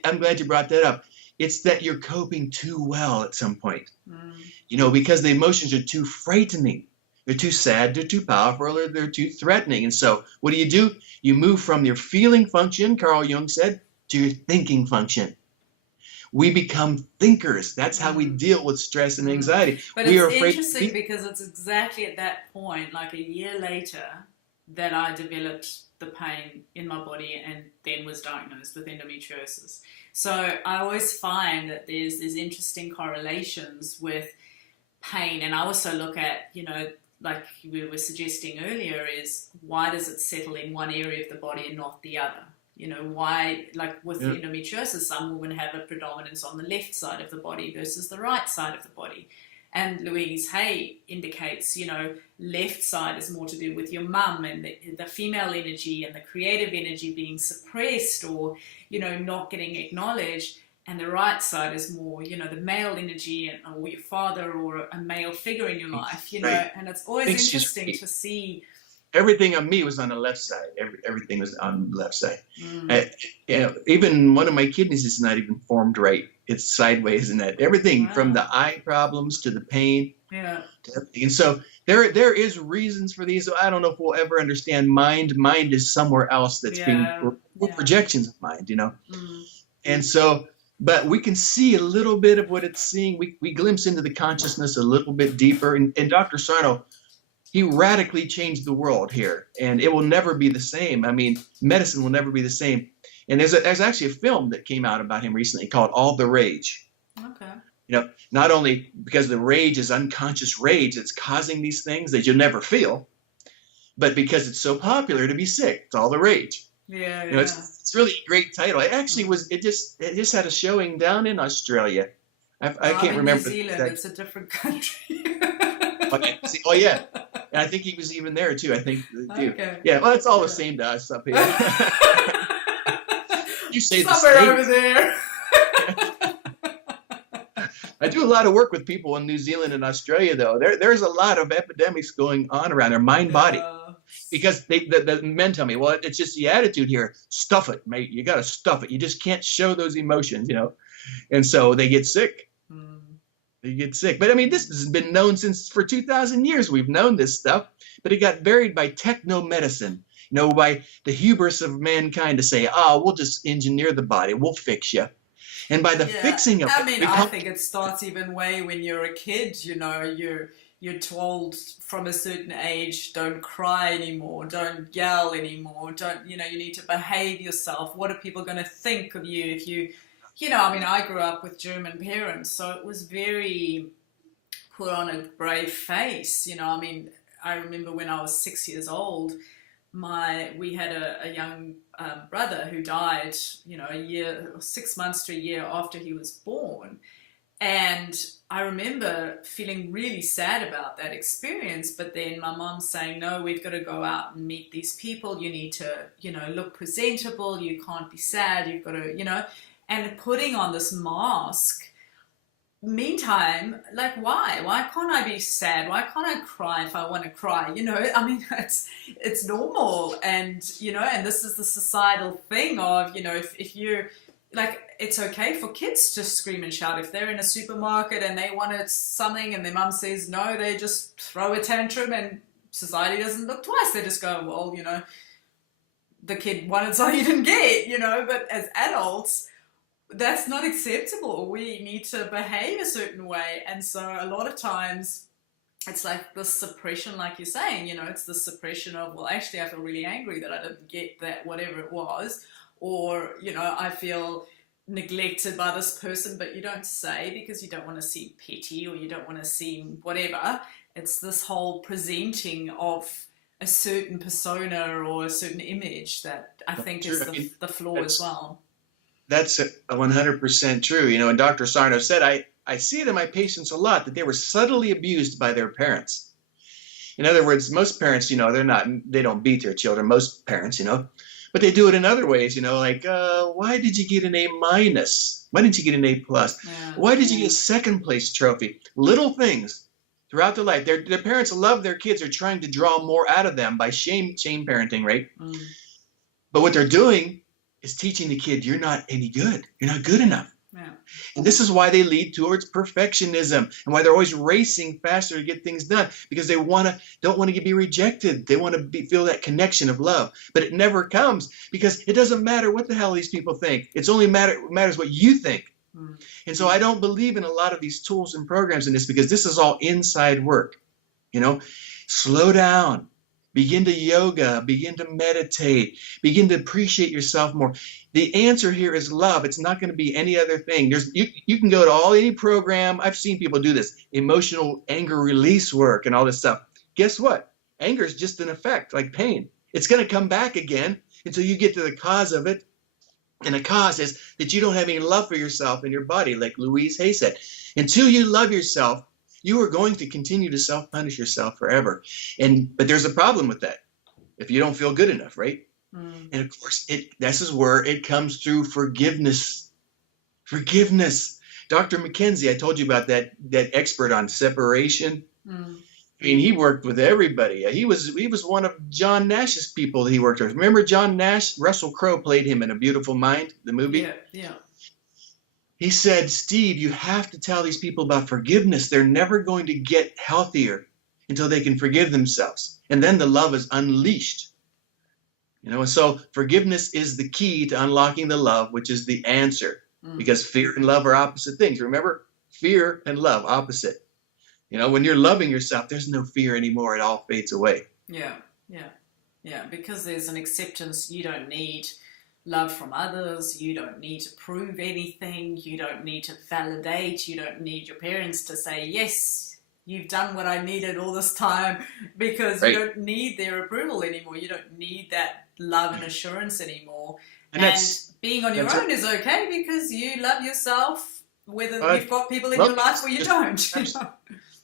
I'm glad you brought that up. It's that you're coping too well at some point, because the emotions are too frightening. They're too sad, they're too powerful, or they're too threatening. And so what do? You move from your feeling function, Carl Jung said, to your thinking function. We become thinkers. That's how we deal with stress and anxiety. But it's interesting because it's exactly at that point, like a year later, that I developed the pain in my body and then was diagnosed with endometriosis. So I always find that there's interesting correlations with pain. And I also look at, like we were suggesting earlier, is why does it settle in one area of the body and not the other? Why, like with endometriosis, some women have a predominance on the left side of the body versus the right side of the body. And Louise Hay indicates, left side is more to do with your mum and the female energy and the creative energy being suppressed or, not getting acknowledged. And the right side is more, the male energy or your father or a male figure in your life, right. And it's always interesting to see. Everything on me was on the left side. Everything was on the left side. Even one of my kidneys is not even formed right. It's sideways and that. Everything from the eye problems to the pain. Yeah. To everything. And so there is reasons for these. I don't know if we'll ever understand mind. Mind is somewhere else that's being projections of mind, And so, but we can see a little bit of what it's seeing. We glimpse into the consciousness a little bit deeper. And Dr. Sarno, he radically changed the world here, and it will never be the same. I mean, medicine will never be the same. And there's actually a film that came out about him recently called All the Rage. Okay. Not only because the rage is unconscious rage that's causing these things that you'll never feel, but because it's so popular to be sick. It's all the rage. Yeah. It's really a great title. It actually was. It just had a showing down in Australia. I can't remember. New Zealand. It's a different country. Okay. Oh yeah. And I think he was even there too. I think. Okay. Yeah. Well, it's all the same to us up here. You say somewhere the over there. I do a lot of work with people in New Zealand and Australia, though. There's a lot of epidemics going on around their mind body Yeah. because the men tell me, well, it's just the attitude here. Stuff it, mate. You got to stuff it. You just can't show those emotions, and so they get sick. Mm. They get sick. But I mean, this has been known for 2,000 years. We've known this stuff, but it got buried by techno-medicine, by the hubris of mankind to say, oh, we'll just engineer the body. We'll fix you. And by the Yeah, fixing of I it, mean, I think it starts even way when you're a kid. You're told from a certain age, don't cry anymore, don't yell anymore, don't you need to behave yourself. What are people going to think of you if I mean, I grew up with German parents, so it was very put on a brave face. I mean, I remember when I was 6 years old, we had a young brother who died, a year, 6 months to a year after he was born. And I remember feeling really sad about that experience, but then my mom saying, no, we've got to go out and meet these people. You need to, look presentable. You can't be sad. You've got to, and putting on this mask. Meantime, like, why can't I be sad? Why can't I cry if I want to cry? I mean, it's normal. And and this is the societal thing of, if you're like, it's okay for kids to scream and shout if they're in a supermarket and they wanted something and their mum says no, they just throw a tantrum and society doesn't look twice. They just go, well, the kid wanted something you didn't get, but as adults, that's not acceptable. We need to behave a certain way. And so a lot of times it's like the suppression, like you're saying, it's the suppression of, well, actually I feel really angry that I didn't get that, whatever it was. Or, I feel neglected by this person, but you don't say because you don't want to seem petty or you don't want to seem whatever. It's this whole presenting of a certain persona or a certain image that I think is the flaw as well. That's 100% true. And Dr. Sarno said, I see it in my patients a lot that they were subtly abused by their parents. In other words, most parents, they don't beat their children, most parents, but they do it in other ways, like, why did you get an A minus? Why didn't you get an A plus? Yeah. Why did you get a second place trophy? Little things throughout their life. Their parents love their kids, are trying to draw more out of them by shame parenting, right? Mm. But what they're doing is teaching the kid, you're not any good. You're not good enough. Yeah. And this is why they lead towards perfectionism and why they're always racing faster to get things done, because they don't want to be rejected. They want to feel that connection of love, but it never comes because it doesn't matter what the hell these people think. It's only matters what you think. Mm. And so I don't believe in a lot of these tools and programs in this because this is all inside work. Slow down. Begin to yoga, begin to meditate, begin to appreciate yourself more. The answer here is love. It's not going to be any other thing. You can go to any program. I've seen people do this, emotional anger release work and all this stuff. Guess what? Anger is just an effect, like pain. It's going to come back again until you get to the cause of it. And the cause is that you don't have any love for yourself and your body, like Louise Hay said. Until you love yourself, you are going to continue to self-punish yourself forever. But there's a problem with that if you don't feel good enough, right? Mm. And of course, this is where it comes through forgiveness. Forgiveness. Dr. McKenzie, I told you about that expert on separation. Mm. I mean, he worked with everybody. He was one of John Nash's people that he worked with. Remember John Nash? Russell Crowe played him in A Beautiful Mind, the movie? Yeah. He said, Steve, you have to tell these people about forgiveness. They're never going to get healthier until they can forgive themselves. And then the love is unleashed. And so forgiveness is the key to unlocking the love, which is the answer. Because fear and love are opposite things. Remember, fear and love, opposite. When you're loving yourself, there's no fear anymore. It all fades away. Yeah. Because there's an acceptance. You don't need love from others. You don't need to prove anything. You don't need to validate. You don't need your parents to say, yes, you've done what I needed all this time, because you don't need their approval anymore. You don't need that love and assurance anymore. And being on your own is okay because you love yourself, whether you've got people in your life or you don't.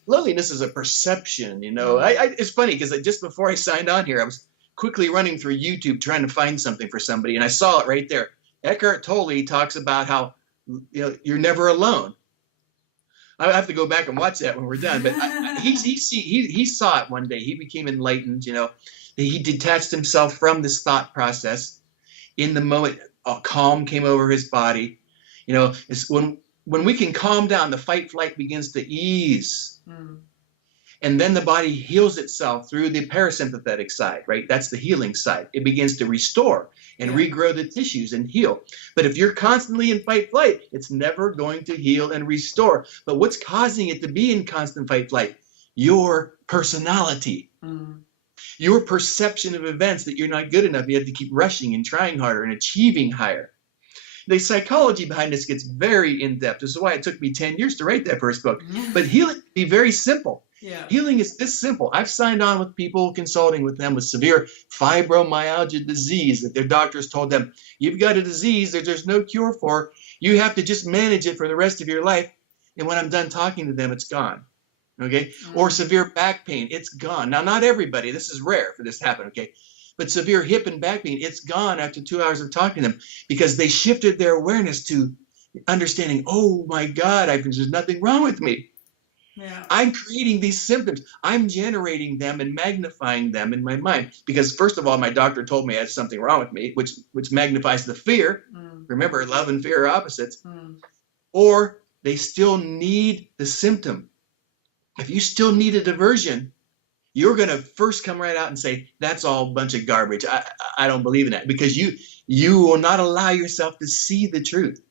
Loneliness is a perception, it's funny because just before I signed on here, I was quickly running through YouTube trying to find something for somebody, and I saw it right there. Eckhart Tolle talks about how you're never alone. I have to go back and watch that when we're done. But he saw it one day. He became enlightened. He detached himself from this thought process. In the moment, a calm came over his body. It's when we can calm down, the fight flight begins to ease. And then the body heals itself through the parasympathetic side, right? That's the healing side. It begins to restore and regrow the tissues and heal. But if you're constantly in fight flight, it's never going to heal and restore. But what's causing it to be in constant fight flight? Your personality. Your perception of events, that you're not good enough. You have to keep rushing and trying harder and achieving higher. The psychology behind this gets very in-depth. This is why it took me 10 years to write that first book. But healing can be very simple. Yeah. Healing is this simple. I've signed on with people, consulting with them with severe fibromyalgia disease that their doctors told them, you've got a disease that there's no cure for. You have to just manage it for the rest of your life. And when I'm done talking to them, it's gone. Okay? Or severe back pain, it's gone. Now, not everybody. This is rare for this to happen. Okay? But severe hip and back pain, it's gone after 2 hours of talking to them because they shifted their awareness to understanding, oh my God, there's nothing wrong with me. Yeah. I'm creating these symptoms. I'm generating them and magnifying them in my mind. Because first of all, my doctor told me I had something wrong with me, which magnifies the fear. Remember, love and fear are opposites. Or they still need the symptom. If you still need a diversion, you're going to first come right out and say, that's all a bunch of garbage. I don't believe in that. Because you will not allow yourself to see the truth.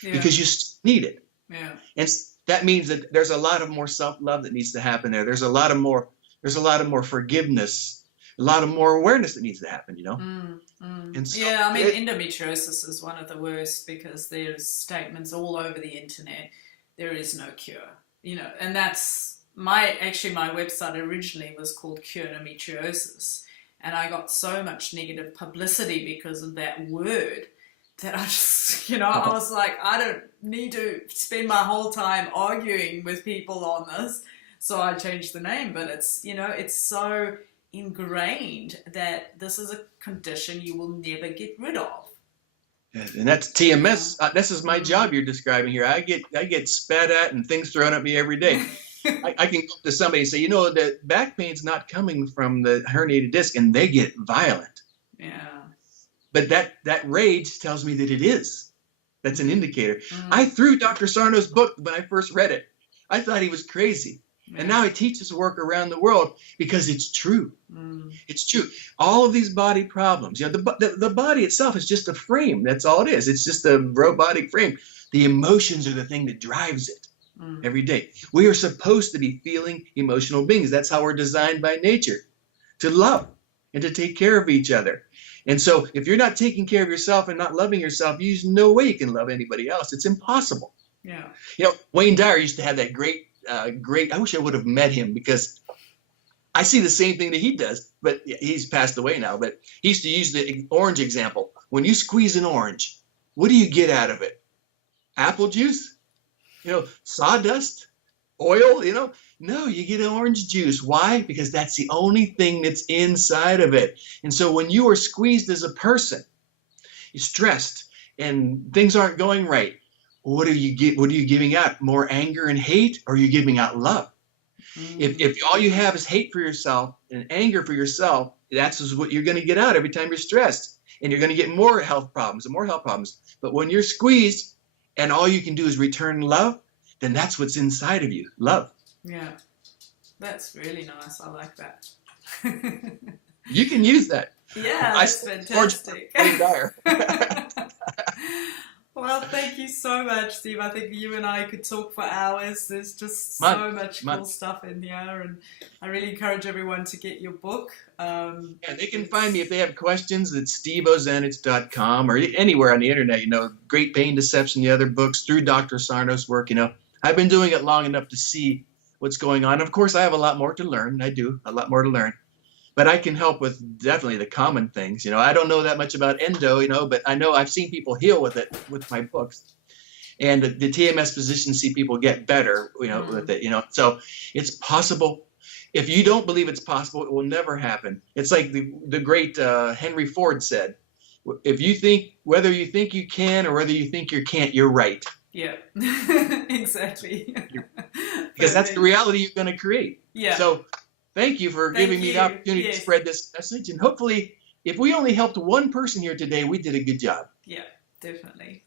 Because you still need it. Yeah. And that means that there's a lot of more self-love that needs to happen there. There's a lot of more forgiveness, a lot of more awareness that needs to happen, And so endometriosis is one of the worst because there's statements all over the internet. There is no cure, and that's my website originally was called Cure Endometriosis, and I got so much negative publicity because of that word that I just, I was like, I don't need to spend my whole time arguing with people on this. So I changed the name, but it's, it's so ingrained that this is a condition you will never get rid of. And that's TMS. This is my job you're describing here. I get spat at and things thrown at me every day. I can go to somebody and say, the back pain's not coming from the herniated disc, and they get violent. Yeah. But that rage tells me that it is. That's an indicator. I threw Dr. Sarno's book when I first read it. I thought he was crazy. Yeah. And now I teach his work around the world because it's true. It's true. All of these body problems, the body itself is just a frame. That's all it is. It's just a robotic frame. The emotions are the thing that drives it every day. We are supposed to be feeling emotional beings. That's how we're designed by nature, to love and to take care of each other. And so if you're not taking care of yourself and not loving yourself, there's no way you can love anybody else. It's impossible. Yeah. Wayne Dyer used to have that great, I wish I would have met him because I see the same thing that he does, but he's passed away now. But he used to use the orange example. When you squeeze an orange, what do you get out of it? Apple juice? Sawdust? Oil? No, you get orange juice. Why? Because that's the only thing that's inside of it. And so when you are squeezed as a person, you're stressed and things aren't going right, what are you giving out? More anger and hate, or are you giving out love? If all you have is hate for yourself and anger for yourself, that's what you're going to get out every time you're stressed. And you're going to get more health problems and more health problems. But when you're squeezed and all you can do is return love, then that's what's inside of you, love. Yeah, that's really nice. I like that. You can use that. Yeah, that's fantastic. Well, thank you so much, Steve. I think you and I could talk for hours. There's just so much cool stuff in here, and I really encourage everyone to get your book. They can find me if they have questions at steveozanich.com or anywhere on the internet. Great Pain Deception, the other books, through Dr. Sarno's work. I've been doing it long enough to see what's going on. Of course, I have a lot more to learn. I do a lot more to learn, but I can help with definitely the common things. I don't know that much about endo, but I know I've seen people heal with it with my books, and the TMS physicians see people get better, with it, so it's possible. If you don't believe it's possible, it will never happen. It's like the great Henry Ford said, whether you think you can or whether you think you can't, you're right. Yeah. Exactly. Because that's the Perfect. reality you're going to create. Yeah. So thank you for Thank giving me the you. opportunity to Yes. spread this message. And hopefully, if we only helped one person here today, we did a good job. Yeah, definitely.